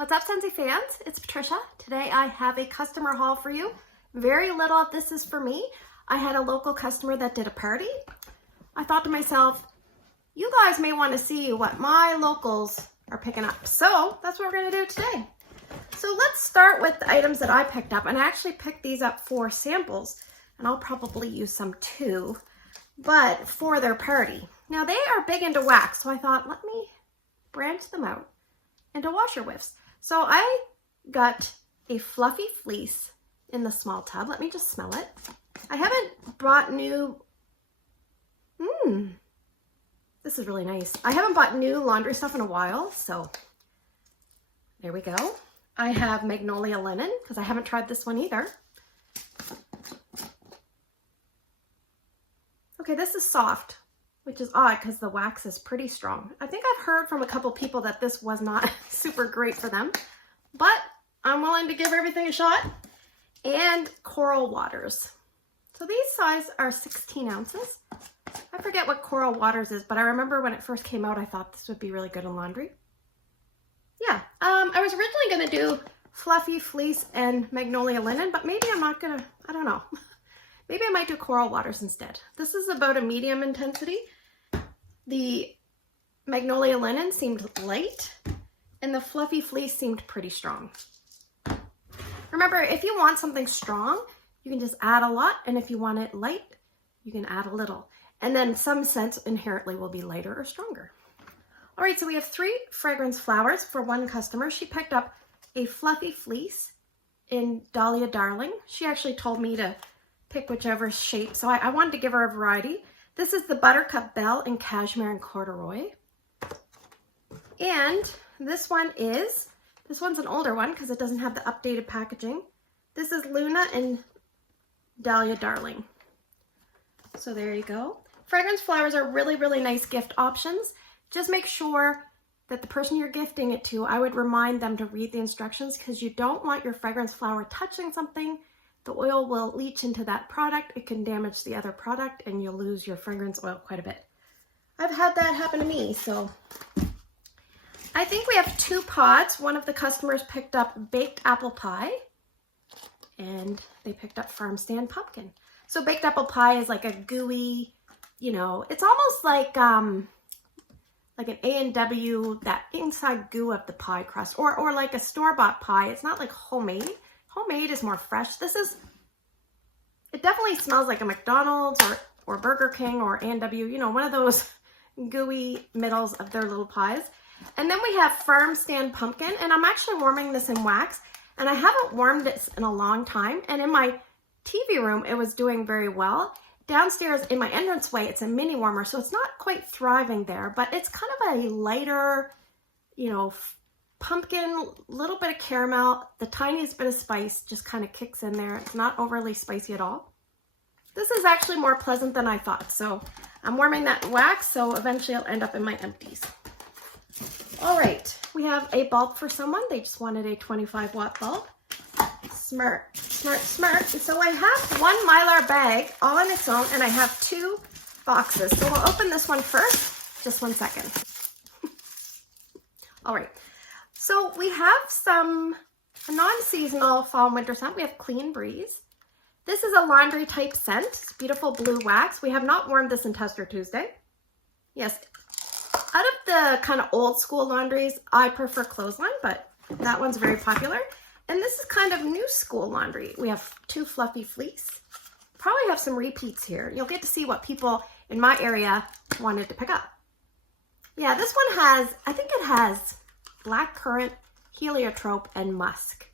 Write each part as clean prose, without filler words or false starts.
What's up, Scentsy fans? It's Patricia. Today I have a customer haul for you. Very little of this is for me. I had a local customer that did a party. I thought to myself, you guys may want to see what my locals are picking up. So that's what we're going to do today. So let's start with the items that I picked up. And I actually picked these up for samples. And I'll probably use some too, but for their party. Now they are big into wax, so I thought, let me branch them out into washer whiffs. So I got a fluffy fleece in the small tub. Let me just smell it. I haven't bought new, this is really nice. I haven't bought new laundry stuff in a while, so there we go. I have magnolia linen, because I haven't tried this one either. Okay, this is soft, which is odd because the wax is pretty strong. I think I've heard from a couple people that this was not super great for them, but I'm willing to give everything a shot. And coral waters. So these size are 16 ounces. I forget what coral waters is, but I remember when it first came out, I thought this would be really good in laundry. Yeah, I was originally going to do fluffy fleece and magnolia linen, but maybe I'm not going to, I don't know. Maybe I might do coral waters instead. This is about a medium intensity. The magnolia linen seemed light, and the fluffy fleece seemed pretty strong. Remember, if you want something strong, you can just add a lot, and if you want it light, you can add a little. And then some scents inherently will be lighter or stronger. All right, so we have 3 fragrance flowers for one customer. She picked up a fluffy fleece in Dahlia Darling. She actually told me to pick whichever shape, so I wanted to give her a variety. This is the Buttercup Belle in Cashmere and Corduroy. And this one's an older one because it doesn't have the updated packaging. This is Luna and Dahlia Darling. So there you go. Fragrance flowers are really, really nice gift options. Just make sure that the person you're gifting it to, I would remind them to read the instructions because you don't want your fragrance flower touching something. The oil will leach into that product. It can damage the other product and you'll lose your fragrance oil quite a bit. I've had that happen to me, so. I think we have 2 pods. One of the customers picked up baked apple pie and they picked up farm stand pumpkin. So baked apple pie is like a gooey, you know, it's almost like an A&W, that inside goo of the pie crust, or like a store-bought pie. It's not like homemade. Homemade is more fresh. It definitely smells like a McDonald's or Burger King or A&W, you know, one of those gooey middles of their little pies. And then we have farm stand pumpkin, and I'm actually warming this in wax, and I haven't warmed it in a long time. And in my TV room, it was doing very well. Downstairs in my entranceway, it's a mini warmer, so it's not quite thriving there, but it's kind of a lighter, you know, pumpkin, little bit of caramel, the tiniest bit of spice just kind of kicks in there. It's not overly spicy at all. This is actually more pleasant than I thought, so I'm warming that in wax, so eventually it'll end up in my empties. All right, we have a bulb for someone. They just wanted a 25-watt bulb. Smart, smart, smart. And so I have 1 Mylar bag all on its own, and I have 2 boxes. So we'll open this one first. Just 1 second. All right. So we have some non-seasonal fall and winter scent. We have Clean Breeze. This is a laundry type scent. It's beautiful blue wax. We have not warmed this in Tester Tuesday. Yes, out of the kind of old school laundries, I prefer clothesline, but that one's very popular. And this is kind of new school laundry. We have 2 fluffy fleece. Probably have some repeats here. You'll get to see what people in my area wanted to pick up. Yeah, this one has, I think it has blackcurrant, heliotrope, and musk.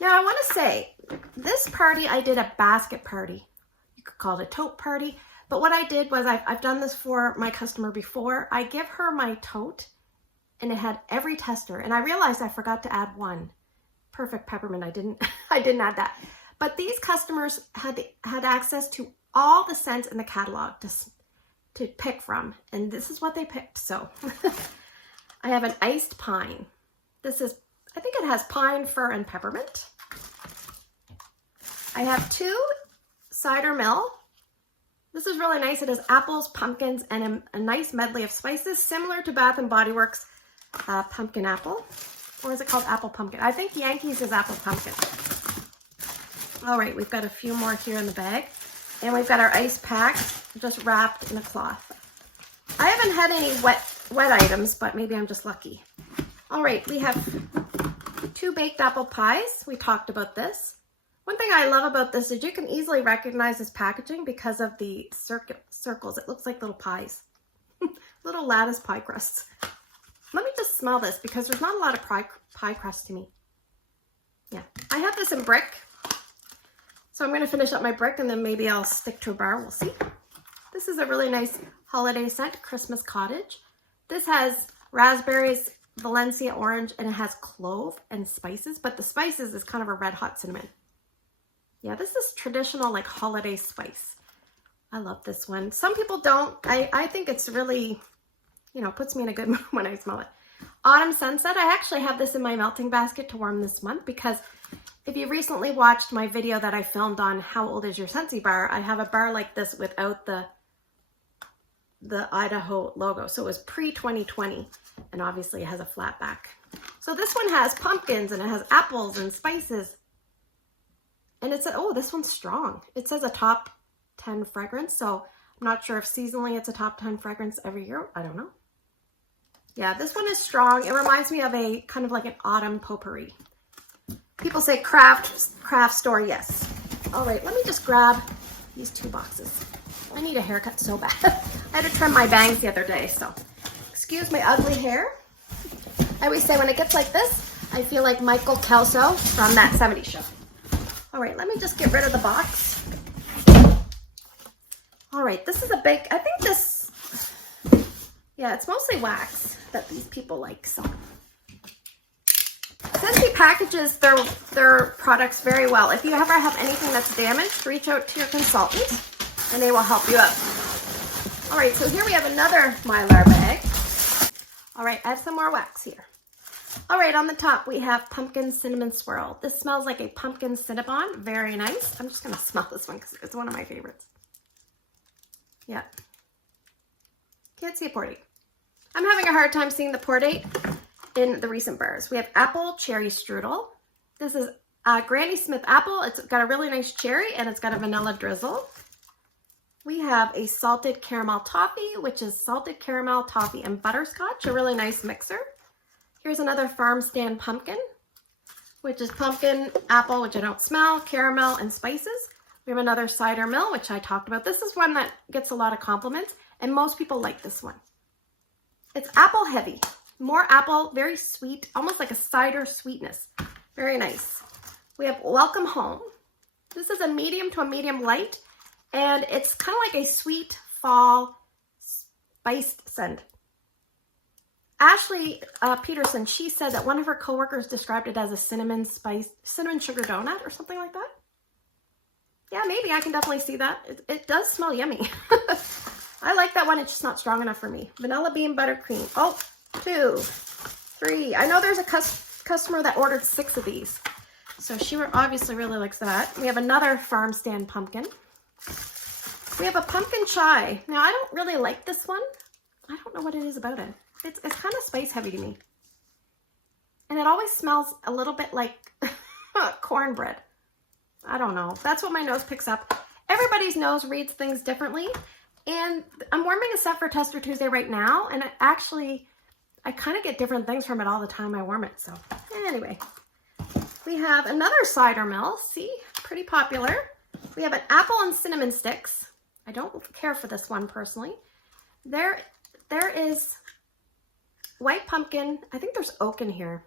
Now I want to say, this party I did a basket party. You could call it a tote party. But what I did was, I've done this for my customer before. I give her my tote and it had every tester. And I realized I forgot to add 1. Perfect peppermint, I didn't add that. But these customers had access to all the scents in the catalog to pick from. And this is what they picked, so. I have an iced pine. This is, I think it has pine, fir, and peppermint. I have 2 cider mill. This is really nice. It has apples, pumpkins, and a nice medley of spices, similar to Bath & Body Works pumpkin apple. Or is it called apple pumpkin? I think Yankees is apple pumpkin. All right, we've got a few more here in the bag. And we've got our ice packs just wrapped in a cloth. I haven't had any wet items, but maybe I'm just lucky. All right, we have 2 baked apple pies. We talked about this. One thing I love about this is you can easily recognize this packaging because of the circles. It looks like little pies, little lattice pie crusts. Let me just smell this because there's not a lot of pie crust to me. Yeah, I have this in brick. So I'm going to finish up my brick and then maybe I'll stick to a bar. We'll see. This is a really nice holiday scent, Christmas Cottage. This has raspberries, Valencia orange, and it has clove and spices, but the spices is kind of a red hot cinnamon. Yeah, this is traditional like holiday spice. I love this one. Some people don't. I think it's really, you know, puts me in a good mood when I smell it. Autumn Sunset. I actually have this in my melting basket to warm this month because if you recently watched my video that I filmed on how old is your Scentsy bar, I have a bar like this without the Idaho logo. So it was pre-2020 and obviously it has a flat back. So this one has pumpkins and it has apples and spices. And it's, oh, this one's strong. It says a top 10 fragrance. So I'm not sure if seasonally it's a top 10 fragrance every year. I don't know. Yeah, this one is strong. It reminds me of a kind of like an autumn potpourri. People say craft store, yes. All right, let me just grab these 2 boxes. I need a haircut so bad. I had to trim my bangs the other day, so excuse my ugly hair. I always say when it gets like this, I feel like Michael Kelso from that 70s show. All right, let me just get rid of the box. All right, this is a big, I think this, yeah, it's mostly wax that these people like, so. Scentsy packages their products very well. If you ever have anything that's damaged, reach out to your consultant and they will help you out. All right, so here we have another Mylar bag. All right, I have some more wax here. All right, on the top we have pumpkin cinnamon swirl. This smells like a pumpkin cinnabon, very nice. I'm just gonna smell this one because it's one of my favorites. Yeah, can't see a pour date. I'm having a hard time seeing the pour date in the recent bars. We have apple cherry strudel. This is Granny Smith apple. It's got a really nice cherry and it's got a vanilla drizzle. We have a salted caramel toffee, which is salted caramel, toffee, and butterscotch, a really nice mixer. Here's another farm stand pumpkin, which is pumpkin, apple, which I don't smell, caramel, and spices. We have another cider mill, which I talked about. This is one that gets a lot of compliments, and most people like this one. It's apple heavy. More apple, very sweet, almost like a cider sweetness. Very nice. We have Welcome Home. This is a medium to a medium light, and it's kind of like a sweet fall spiced scent. Ashley Peterson, she said that one of her coworkers described it as a cinnamon sugar donut or something like that. Yeah, maybe. I can definitely see that. It does smell yummy. I like that one. It's just not strong enough for me. Vanilla bean buttercream. Oh, 2, 3. I know there's a customer that ordered 6 of these. So she obviously really likes that. We have another farm stand pumpkin. We have a pumpkin chai. Now, I don't really like this one. I don't know what it is about it. It's kind of spice heavy to me. And it always smells a little bit like cornbread. I don't know. That's what my nose picks up. Everybody's nose reads things differently. And I'm warming a set for Tester Tuesday right now. And I kind of get different things from it all the time I warm it. So anyway, we have another cider mill. See, pretty popular. We have an apple and cinnamon sticks. I don't care for this one personally. There is white pumpkin. I think there's oak in here.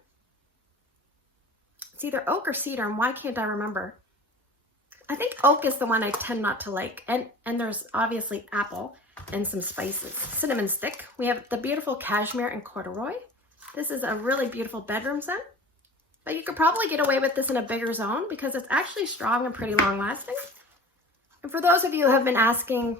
It's either oak or cedar, and why can't I remember? I think oak is the one I tend not to like. And there's obviously apple and some spices. Cinnamon stick. We have the beautiful cashmere and corduroy. This is a really beautiful bedroom scent. But you could probably get away with this in a bigger zone because it's actually strong and pretty long lasting. And for those of you who have been asking,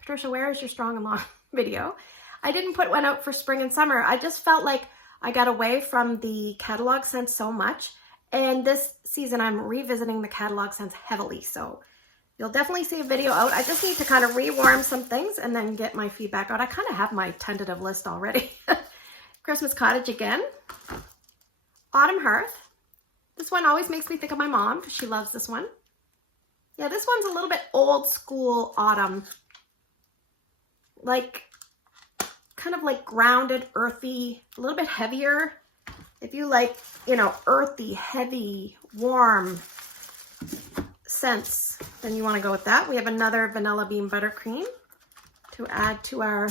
Patricia, where is your strong and long video? I didn't put one out for spring and summer. I just felt like I got away from the catalog scents so much. And this season, I'm revisiting the catalog scents heavily. So you'll definitely see a video out. I just need to kind of rewarm some things and then get my feedback out. I kind of have my tentative list already. Christmas Cottage again. Autumn Hearth. This one always makes me think of my mom because she loves this one. Yeah, this one's a little bit old school autumn. Like, kind of like grounded, earthy, a little bit heavier. If you like, you know, earthy, heavy, warm scents, then you want to go with that. We have another vanilla bean buttercream to add to our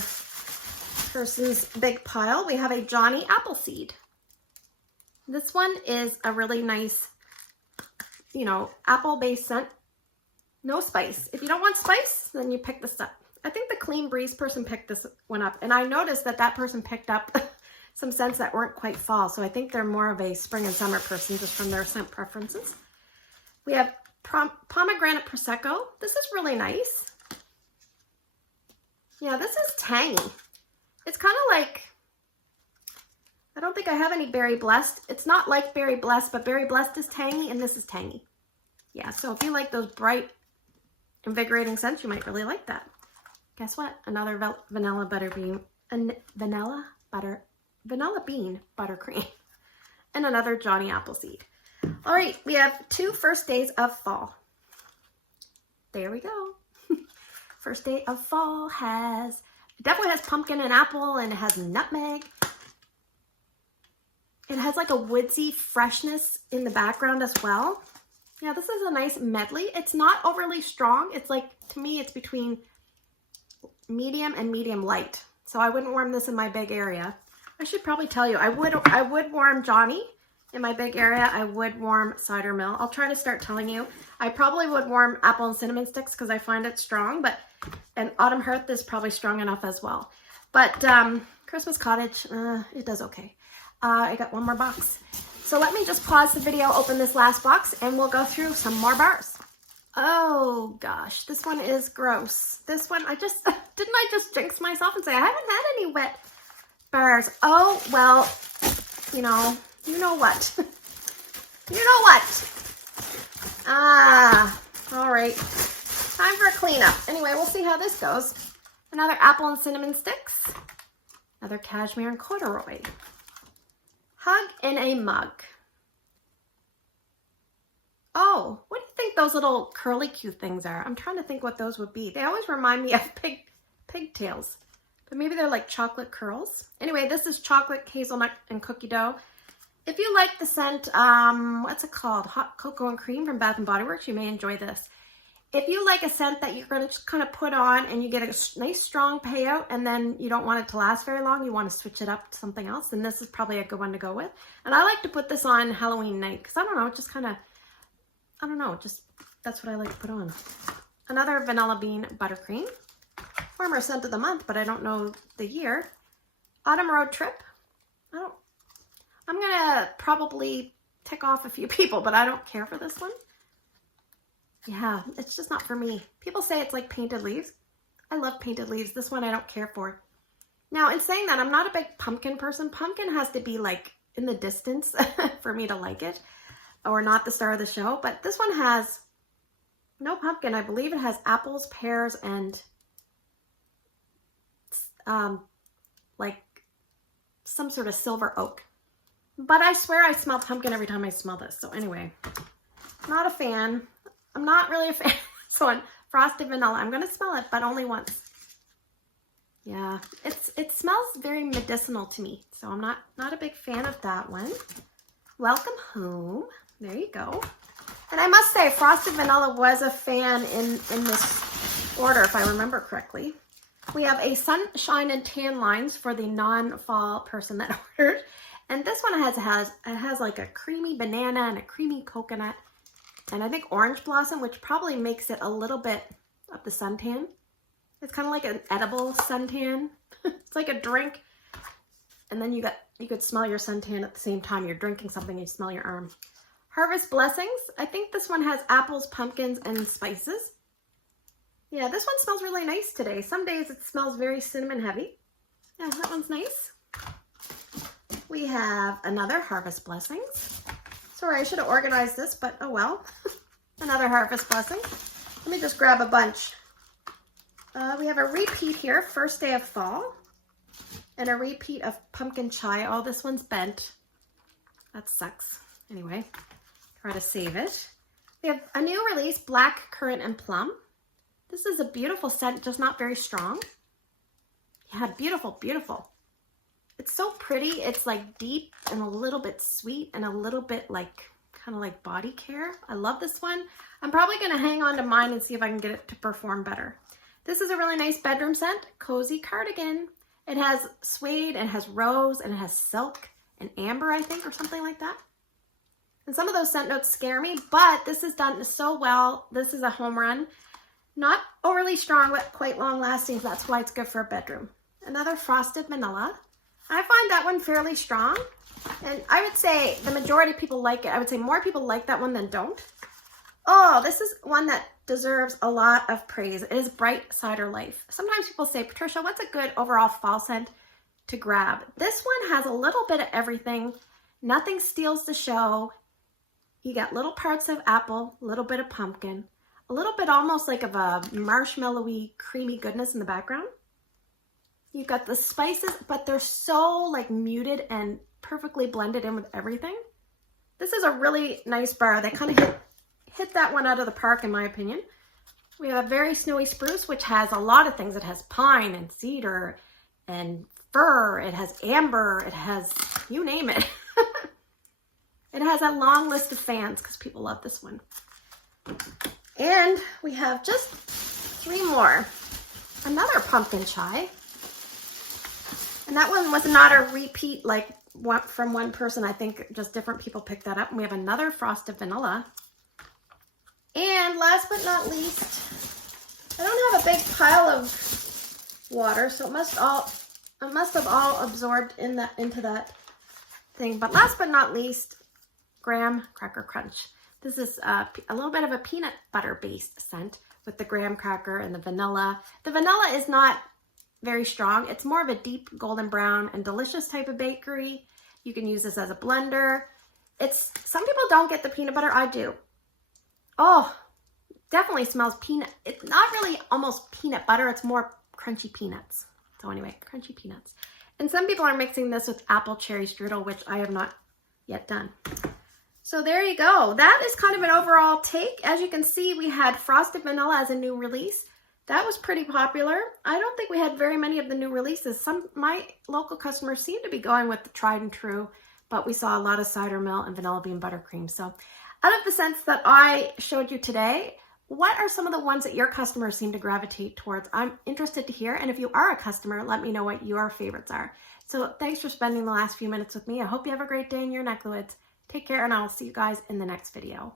person's big pile. We have a Johnny Appleseed. This one is a really nice, you know, apple-based scent. No spice. If you don't want spice, then you pick this up. I think the Clean Breeze person picked this one up, and I noticed that that person picked up some scents that weren't quite fall, so I think they're more of a spring and summer person just from their scent preferences. We have Pomegranate Prosecco. This is really nice. Yeah, this is tangy. It's kind of like, I don't think I have any Berry Blessed. It's not like Berry Blessed, but Berry Blessed is tangy, and this is tangy. Yeah, so if you like those bright, invigorating scents, you might really like that. Guess what? Another vanilla bean buttercream, and another Johnny Appleseed. All right, we have 2 first days of fall. There we go. First day of fall definitely has pumpkin and apple, and it has nutmeg. It has like a woodsy freshness in the background as well. Yeah, this is a nice medley. It's not overly strong. It's like, to me, it's between medium and medium light. So I wouldn't warm this in my big area. I should probably tell you, I would warm Johnny in my big area. I would warm Cider Mill. I'll try to start telling you. I probably would warm Apple and Cinnamon Sticks because I find it strong, and Autumn Hearth is probably strong enough as well. But Christmas Cottage, it does okay. I got one more box. So let me just pause the video, open this last box, and we'll go through some more bars. Oh gosh, this one is gross. This one, didn't I just jinx myself and say I haven't had any wet bars? Oh, well, you know what. You know what? All right. Time for a cleanup. Anyway, we'll see how this goes. Another Apple and Cinnamon Sticks. Another Cashmere and Corduroy. Hug in a Mug. Oh, what do you think those little curly cute things are? I'm trying to think what those would be. They always remind me of pigtails, but maybe they're like chocolate curls. Anyway, this is chocolate, hazelnut, and cookie dough. If you like the scent, what's it called? Hot Cocoa and Cream from Bath & Body Works, you may enjoy this. If you like a scent that you're going to just kind of put on and you get a nice strong payout and then you don't want it to last very long, you want to switch it up to something else, then this is probably a good one to go with. And I like to put this on Halloween night because I don't know, it just kind of, I don't know, just that's what I like to put on. Another Vanilla Bean Buttercream. Warmer scent of the month, but I don't know the year. Autumn Road Trip. I'm going to probably tick off a few people, but I don't care for this one. Yeah, it's just not for me. People say it's like Painted Leaves. I love Painted Leaves. This one I don't care for. Now, in saying that, I'm not a big pumpkin person. Pumpkin has to be like in the distance for me to like it, or not the star of the show. But this one has no pumpkin. I believe it has apples, pears, and like some sort of silver oak. But I swear I smell pumpkin every time I smell this. So anyway, not a fan. I'm not really a fan of this one. Frosted Vanilla. I'm going to smell it, but only once. Yeah, it smells very medicinal to me. So I'm not a big fan of that one. Welcome Home. There you go. And I must say, Frosted Vanilla was a fan in this order, if I remember correctly. We have a Sunshine and Tan Lines for the non-fall person that ordered. And this one has like a creamy banana and a creamy coconut. And I think orange blossom, which probably makes it a little bit of the suntan. It's kind of like an edible suntan. It's like a drink. And then you could smell your suntan at the same time you're drinking something, you smell your arm. Harvest Blessings. I think this one has apples, pumpkins, and spices. Yeah, this one smells really nice today. Some days it smells very cinnamon heavy. Yeah, that one's nice. We have another Harvest Blessings. Sorry, I should have organized this, but oh well. Another Harvest Blessing. Let me just grab a bunch. We have a repeat here, First Day of Fall. And a repeat of Pumpkin Chai. Oh, this one's bent. That sucks. Anyway, try to save it. We have a new release, Black Currant and Plum. This is a beautiful scent, just not very strong. Yeah, beautiful, beautiful. It's so pretty. It's like deep and a little bit sweet and a little bit like, kind of like body care. I love this one. I'm probably going to hang on to mine and see if I can get it to perform better. This is a really nice bedroom scent, Cozy Cardigan. It has suede, it has rose, and it has silk and amber, I think, or something like that. And some of those scent notes scare me, but this is done so well. This is a home run. Not overly strong, but quite long lasting. So that's why it's good for a bedroom. Another Frosted Vanilla. I find that one fairly strong. And I would say the majority of people like it. I would say more people like that one than don't. Oh, this is one that deserves a lot of praise. It is Bright Cider Life. Sometimes people say, Patricia, what's a good overall fall scent to grab? This one has a little bit of everything. Nothing steals the show. You got little parts of apple, a little bit of pumpkin, a little bit almost like of a marshmallowy, creamy goodness in the background. You've got the spices, but they're so like muted and perfectly blended in with everything. This is a really nice bar. They kind of hit that one out of the park, in my opinion. We have a very snowy spruce, which has a lot of things. It has pine and cedar and fir. It has amber. It has, you name it. It has a long list of fans because people love this one. And we have just 3 more. Another pumpkin chai. And that one was not a repeat like from one person. I think just different people picked that up. And we have another Frosted Vanilla. And last but not least, I don't have a big pile of water, so it must have all absorbed into that thing. But last but not least, Graham Cracker Crunch. This is a little bit of a peanut butter based scent with the graham cracker and the vanilla. The vanilla is not very strong. It's more of a deep golden brown and delicious type of bakery. You can use this as a blender. Some people don't get the peanut butter. I do. Oh, definitely smells peanut. It's not really almost peanut butter. It's more crunchy peanuts. So anyway, crunchy peanuts. And some people are mixing this with apple cherry strudel, which I have not yet done. So there you go. That is kind of an overall take. As you can see, we had Frosted Vanilla as a new release. That was pretty popular. I don't think we had very many of the new releases. My local customers seem to be going with the tried and true, but we saw a lot of cider mill and vanilla bean buttercream. So out of the scents that I showed you today, what are some of the ones that your customers seem to gravitate towards? I'm interested to hear. And if you are a customer, let me know what your favorites are. So thanks for spending the last few minutes with me. I hope you have a great day in your neck of the woods. Take care, and I'll see you guys in the next video.